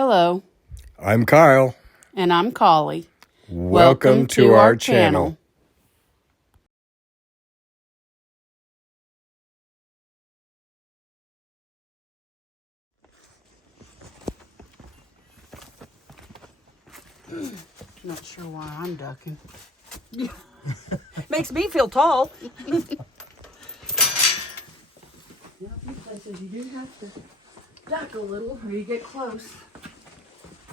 Hello. I'm Kyle. And I'm Collie. Welcome to our channel. Not sure why I'm ducking. Makes me feel tall. Yeah, a few places you do have to duck a little or you get close.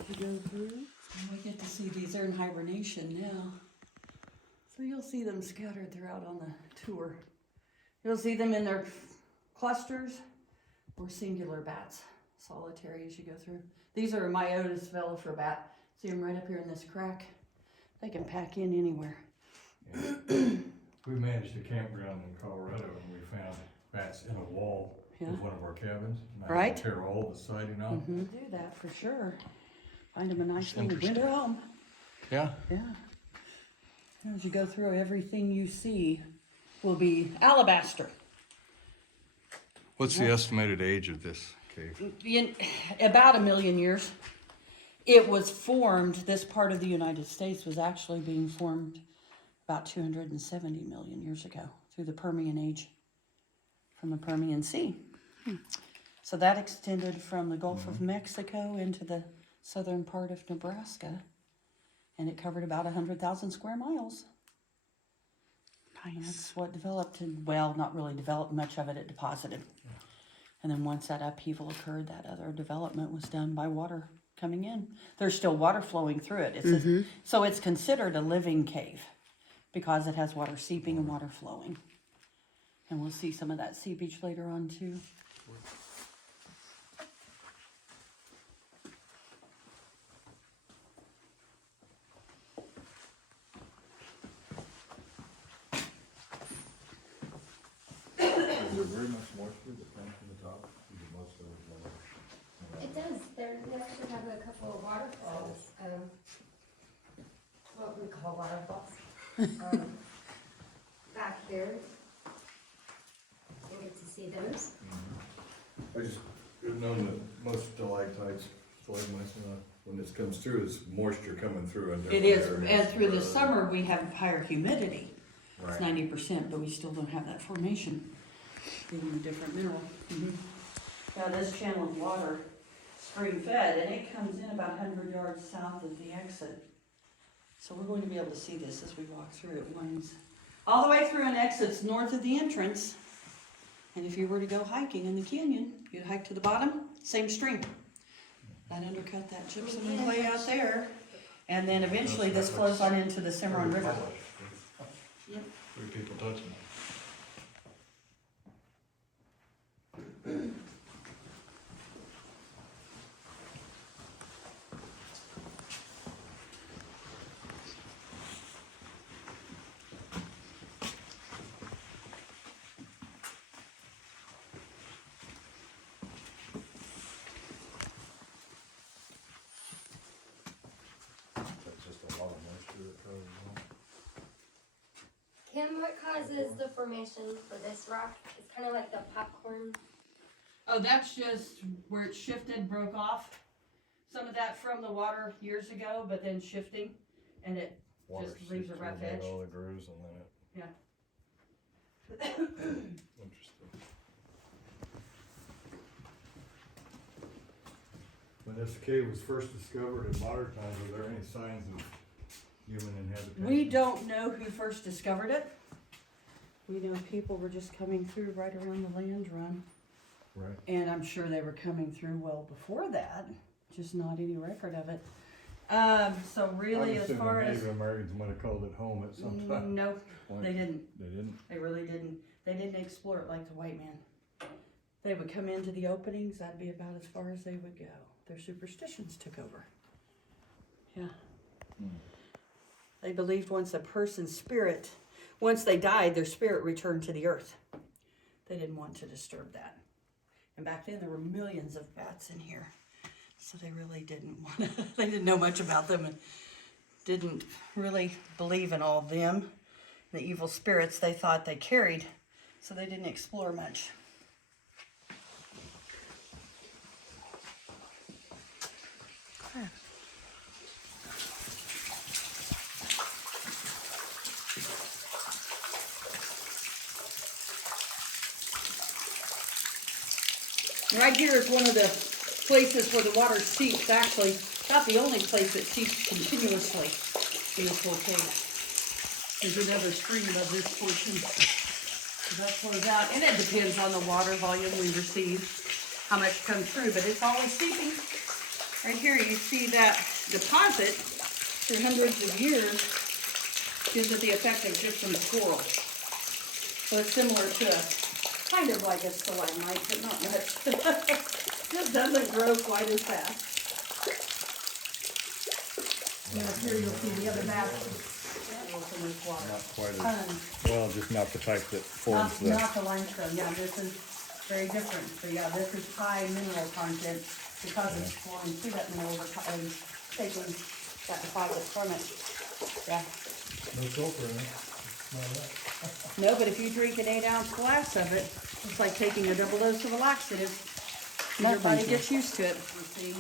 You go through. And we get to see these. They're in hibernation now. So you'll see them scattered throughout on the tour. You'll see them in their clusters or singular bats, solitary as you go through. These are Myotis vellifer bat. See them right up here in this crack. They can pack in anywhere. Yeah. We managed a campground in Colorado and we found bats in a wall of one of our cabins. And I had to tear all the siding off. Mm-hmm. Do that for sure. Find them a nice little winter home. Yeah. Yeah. As you go through, everything you see will be alabaster. What's the estimated age of this cave? About 1 million years. It was formed, this part of the United States was actually being formed about 270 million years ago through the Permian Age from the Permian Sea. So that extended from the Gulf of Mexico into the southern part of Nebraska, and it covered about 100,000 square miles. And that's what developed, well, not really developed, much of it deposited. And then once that upheaval occurred, that other development was done by water coming in. There's still water flowing through it. So it's considered a living cave because it has water seeping and water flowing. And we'll see some of that seepage later on too. Is there very much moisture that comes from the top? Most of it. It does. We actually have a couple of waterfalls. What we call waterfalls. Back here. You get to see those. I just have known that most stalactites, stalagmites, when this comes through, it's moisture coming through. In It is, and through the summer we have higher humidity. It's Right. 90%, but we still don't have that formation. Giving a different mineral. Now this channel of water, spring fed, and it comes in about 100 yards south of the exit. So we're going to be able to see this as we walk through. It winds all the way through and exits north of the entrance. And if you were to go hiking in the canyon, you'd hike to the bottom, same stream. That undercut that gypsum and clay out there. And then eventually this flows on into the Cimarron River. Yep. 3 people touching it. That's just a lot of moisture that covers it. Kim, what causes the formation for this rock? It's kind of like the popcorn. Oh, that's just where it shifted, broke off. Some of that from the water years ago, but then shifting, and it just leaves a rough edge. All the grooves and then it. Yeah. Interesting. When this cave was first discovered in modern times, were there any signs of human inhabitation? We don't know who first discovered it. We know people were just coming through right around the land run. Right. And I'm sure they were coming through well before that, just not any record of it. So really, as far as Native Americans might have called it home at some time. no, they didn't. They didn't. They really didn't. They didn't explore it like the white man. They would come into the openings. That'd be about as far as they would go. Their superstitions took over. Yeah. They believed once a person's spirit, once they died, their spirit returned to the earth. They didn't want to disturb that. And back then there were millions of bats in here. So they really didn't want to, they didn't know much about them and didn't really believe in all of them, the evil spirits they thought they carried. So they didn't explore much. Right here is one of the places where the water seeps, actually, not the only place that seeps continuously in this whole cave. There's another stream above this portion. So that flows out, and it depends on the water volume we receive, how much comes through, but it's always seeping. Right here you see that deposit through hundreds of years gives it the effect of just some coral. So it's similar to a kind of like a stalagmite, but not much. Just doesn't grow quite as fast. And up here you'll see the other bath. Not quite as, well, just not the type that forms the. Not the limestone, yeah, this is very different. So yeah, this is high mineral content because it's flowing through that mineral and taking that deposit from it. Yeah. No sulfur in it. No, but if you drink an 8-ounce glass of it, it's like taking a double dose of a laxative. Your body gets used to it. You see.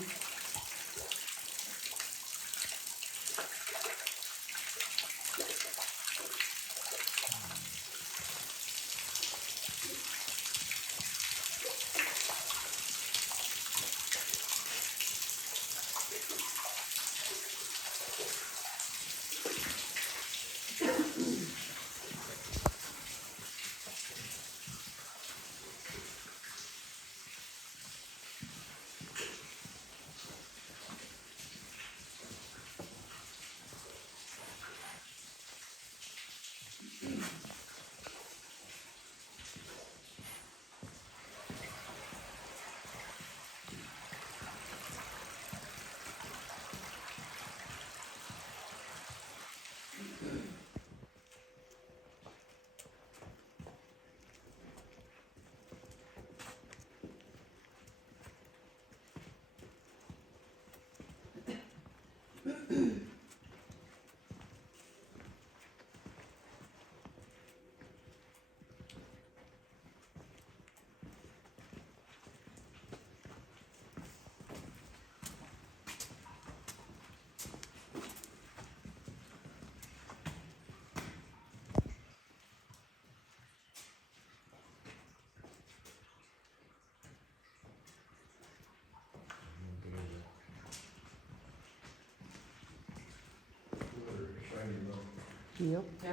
Yep. Yeah.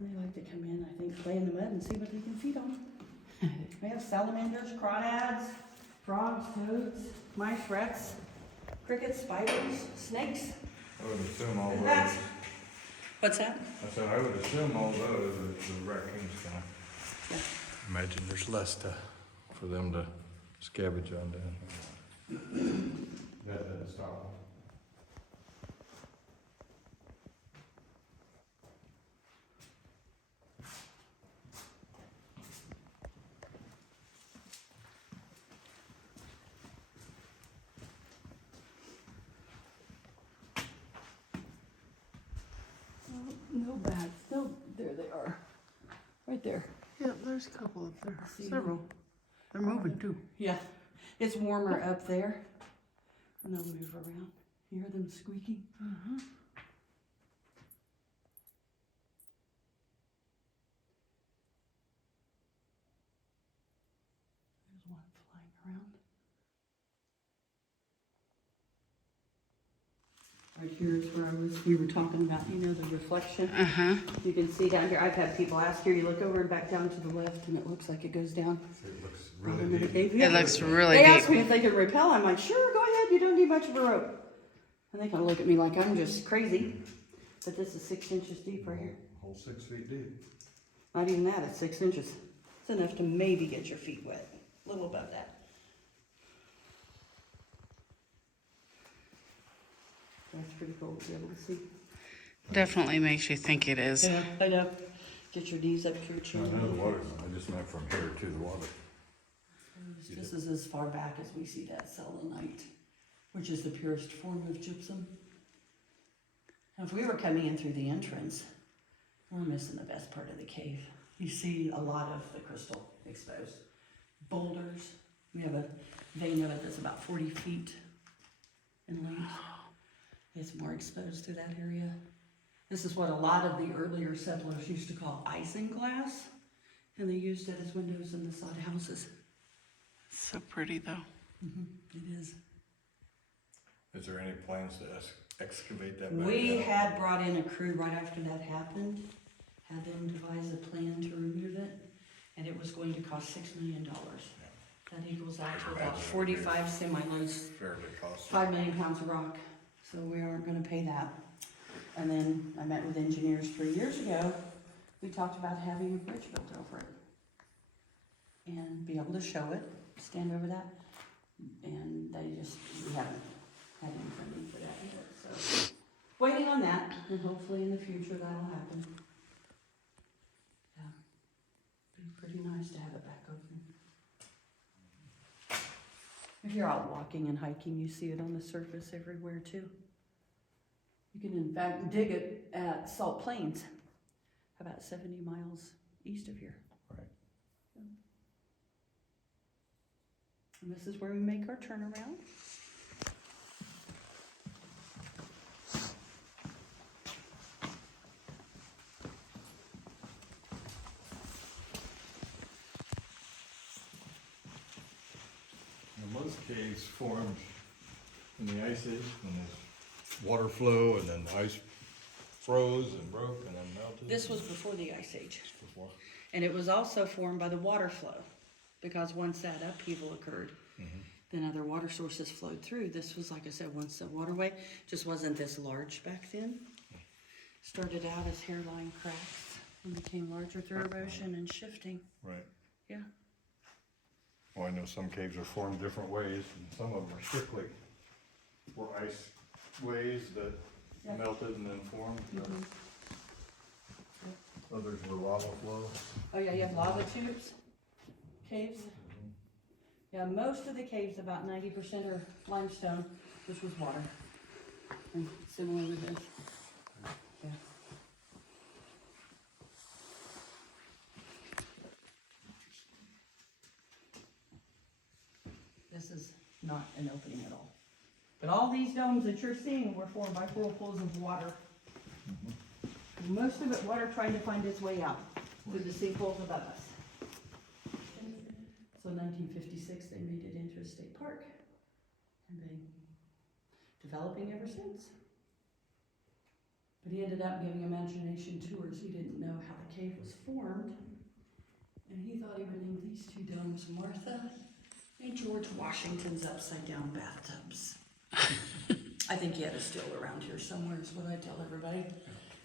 They like to come in, I think, play in the mud and see what they can feed on. We have salamanders, crawdads, frogs, toads, mice, rats, crickets, spiders, snakes. I would assume all And those. bats. What's that? I said, I would assume all those are the raccoons gonna. Imagine there's less for them to scavenge on down. That doesn't stop. No bats. No, there they are. Right there. Yeah, there's a couple up there. See Several. They're moving too. Yeah. It's warmer up there. And they'll move around. You hear them squeaking? Uh-huh. There's one flying around. Right here is where we were talking about, the reflection. Uh-huh. You can see down here, I've had people ask here, you look over and back down to the left and it looks like it goes down. It looks into really the deep. cave. It Yeah. looks really They deep. asked me if they could rappel. I'm like, sure, go ahead. You don't need much of a rope. And they kind of look at me like I'm just crazy. But this is 6 inches deep right here. Whole 6 feet deep. Not even that, it's 6 inches. It's enough to maybe get your feet wet. A little above that. That's pretty cool to be able to see. Definitely makes you think it is. Yeah, I know. Get your knees up to your I chin. know the water's, I just meant from here to the water. It's You just This is as far back as we see that selenite, which is the purest form of gypsum. Now, if we were coming in through the entrance, we're missing the best part of the cave. You see a lot of the crystal exposed. Boulders. We have a vein of it that's about 40 feet in length. It's more exposed to that area. This is what a lot of the earlier settlers used to call isinglass, and they used it as windows in the sod houses. So pretty though. It is. Is there any plans to excavate that back We out? had brought in a crew right after that happened, had them devise a plan to remove it, and it was going to cost $6 million. That equals out to about 45 semi-loads, Fairly costly. 5 million pounds of rock, so we aren't gonna pay that. And then I met with engineers 3 years ago. We talked about having a bridge built over it and be able to show it, stand over that. And we haven't had any funding for that yet, so waiting on that, and hopefully in the future that'll happen. Yeah, be pretty nice to have it back open. If you're out walking and hiking, you see it on the surface everywhere too. You can in fact dig it at Salt Plains, about 70 miles east of here. Right. And this is where we make our turnaround. Now, most caves formed in the Ice Age when there's water flow and then the ice froze and broke and then melted. This was before the Ice Age. Before. And it was also formed by the water flow, because once that upheaval occurred, then other water sources flowed through. This was, like I said, once a waterway, just wasn't this large back then. Started out as hairline cracks and became larger through erosion and shifting. Right. Yeah. Well, I know some caves are formed different ways, and some of them are strictly were ice ways that Yeah. melted and then formed. Others were lava flow. Oh yeah, you have lava tubes, caves. Yeah, most of the caves, about 90% are limestone, which was water. And similar with this. Yeah. This is not an opening at all. But all these domes that you're seeing were formed by whirlpools of water. Most of it water trying to find its way out through the sinkholes above us. So in 1956, they made it into a state park, and been developing ever since. But he ended up giving imagination tours. He didn't know how the cave was formed, and he thought he would name these two domes Martha and George Washington's upside down bathtubs. I think he had a still around here somewhere, is what I tell everybody.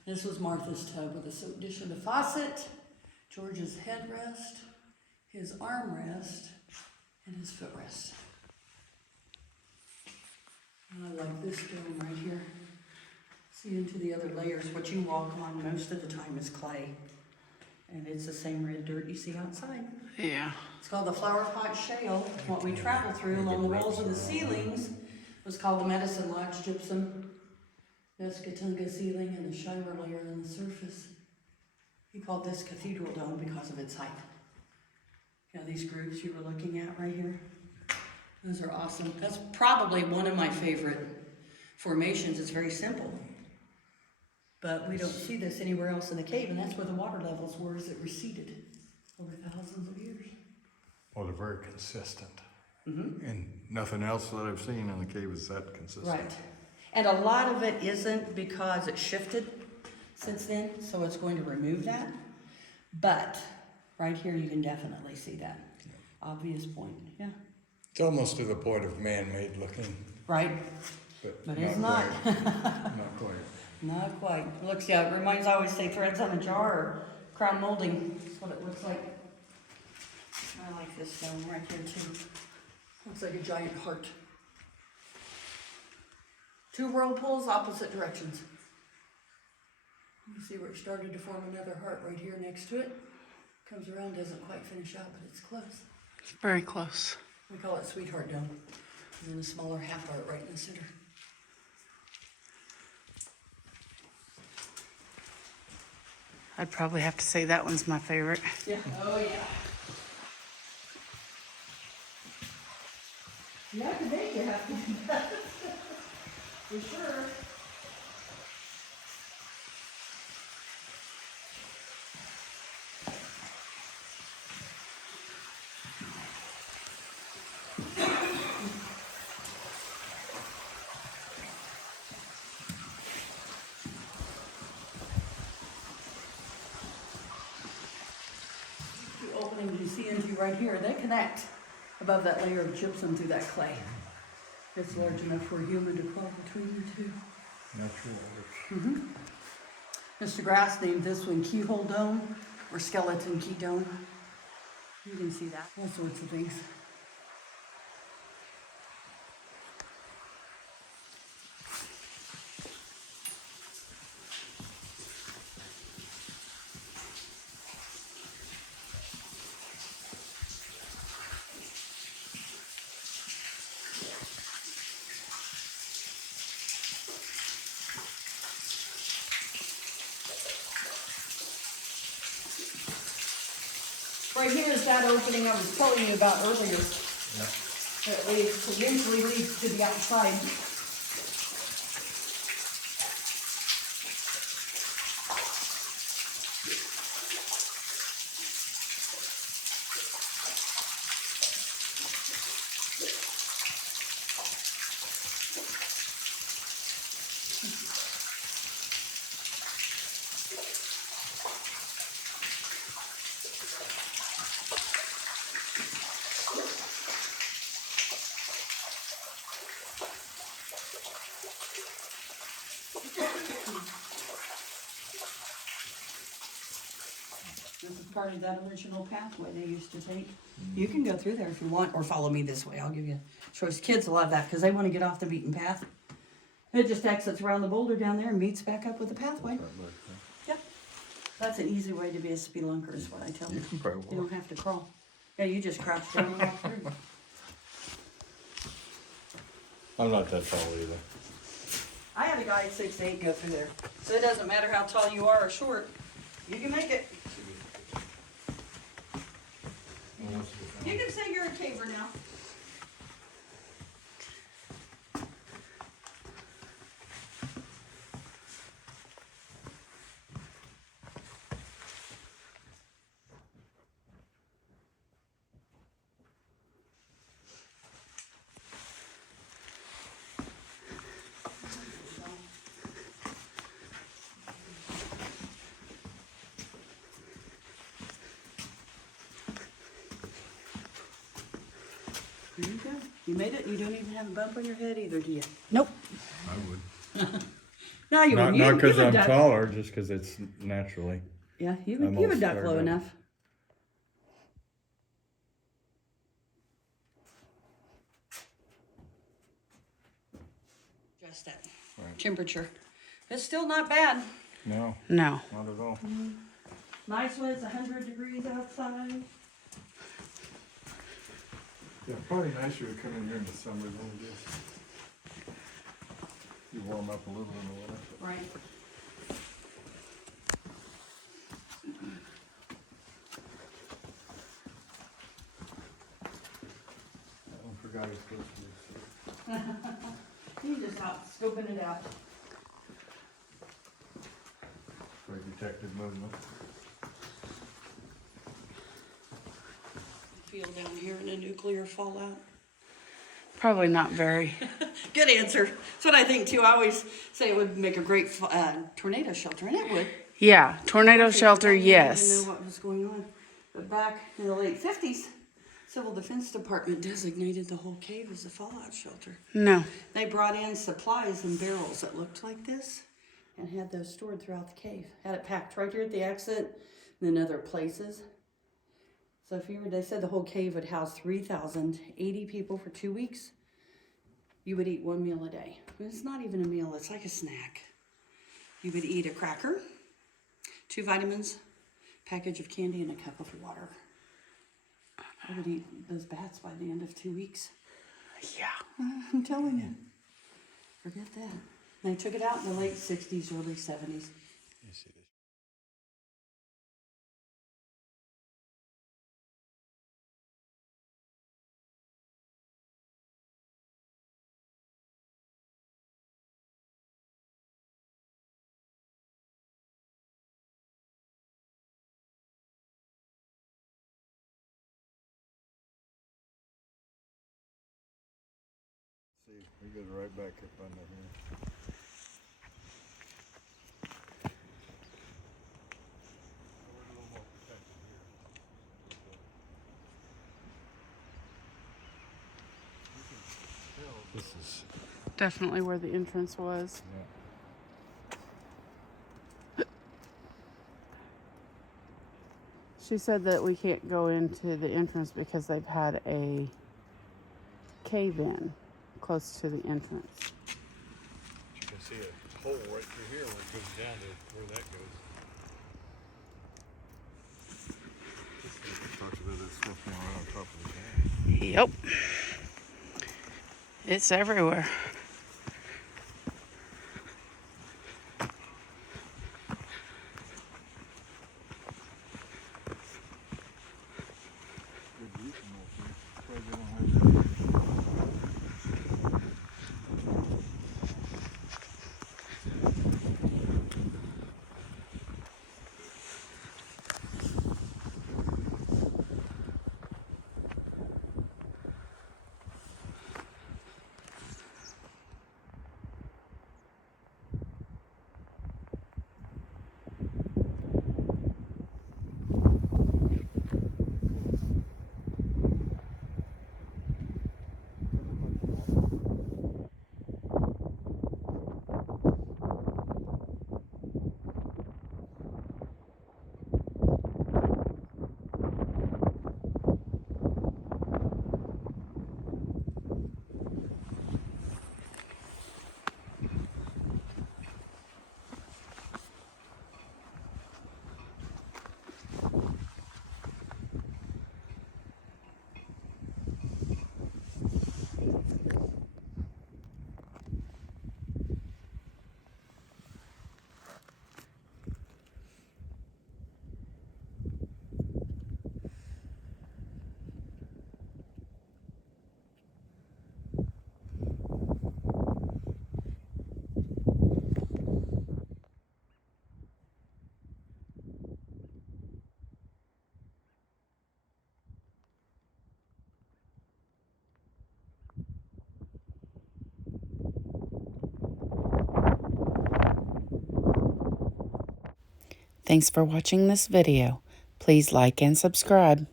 This was Martha's tub with a soap dish and a faucet, George's headrest, his armrest, and his footrest. And I like this dome right here. See into the other layers. What you walk on most of the time is clay. And it's the same red dirt you see outside. Yeah. It's called the flower pot shale. What we travel through along the walls and the ceilings was called the medicine lodge gypsum. Nescatunga ceiling and the shimer layer on the surface. He called this cathedral dome because of its height. You know, these groups you were looking at right here, those are awesome. That's probably one of my favorite formations. It's very simple, but we don't see this anywhere else in the cave, and that's where the water levels were as it receded over thousands of years. Well, they're very consistent. And nothing else that I've seen in the cave is that consistent. Right. And a lot of it isn't because it shifted since then, so it's going to remove that. But right here, you can definitely see that. Obvious point, yeah. It's almost to the point of man-made looking. Right, but it's not. Quite. Not quite. Not quite. It looks, yeah, it reminds, I always say threads on a jar or crown molding. That's what it looks like. I like this stone right here too. Looks like a giant heart. Two whirlpools, opposite directions. You see where it started to form another heart right here next to it. Comes around, doesn't quite finish out, but it's close. It's very close. We call it Sweetheart Dome. And then a smaller half heart right in the center. I'd probably have to say that one's my favorite. Yeah. Oh, yeah. Yeah, today you have to do that. For sure. The openings you see into right here, they connect above that layer of gypsum through that clay. It's large enough for a human to crawl between the two. Natural. Mr. Grass named this one Keyhole Dome or Skeleton Key Dome. You can see that, all sorts of things. Right here is that opening I was telling you about earlier. Yeah. That usually leads to the outside. This is part of that original pathway they used to take. You can go through there if you want, or follow me this way. I'll give you a choice. Kids love that because they want to get off the beaten path. It just exits around the boulder down there and meets back up with the pathway. Yep. That's an easy way to be a spelunker is what I tell You you. can probably You walk. don't have to crawl. Yeah, you just crouch down and walk through. I'm not that tall either. I had a guy at 6'8" go through there. So it doesn't matter how tall you are or short. You can make it. You can say you're a caver now. There you go. You made it. You don't even have a bump on your head either, do you? Nope. I would. No, you Not wouldn't. not You because would I'm duck. taller, just because it's naturally. Yeah, you I'm would all duck squared low up. enough. Just that Right. temperature. It's still not bad. No, No. not at all. Nice when it's 100 degrees outside. Yeah, probably nicer to come in here in the summer than it is. You warm up a little in the winter. Right. I forgot it's supposed to be You just out scoping it out. for detected movement. Feel down here in a nuclear fallout. Probably not very. Good answer. That's what I think too. I always say it would make a great tornado shelter, and it would. Yeah, tornado shelter, I didn't yes. even know what was going on. But back in the late 50s, Civil Defense Department designated the whole cave as a fallout shelter. No. They brought in supplies in barrels that looked like this and had those stored throughout the cave. Had it packed right here at the exit and then other places. So if you were, they said the whole cave would house 3,080 people for 2 weeks. You would eat 1 meal a day. It's not even a meal, it's like a snack. You would eat a cracker, 2 vitamins, package of candy, and a cup of water. I would eat those bats by the end of 2 weeks. Yeah. I'm telling you. Forget that. They took it out in the late 60s, early 70s. See, we get right back up under here. This is, Definitely where the entrance was. yeah. She said that we can't go into the entrance because they've had a cave-in close to the entrance. You can see a hole right through here where it goes down to where that goes. It talks about that stuff being right on top of the dam. Yep. It's everywhere. Good view from up here. Probably don't have that. Thanks for watching this video. Please like and subscribe.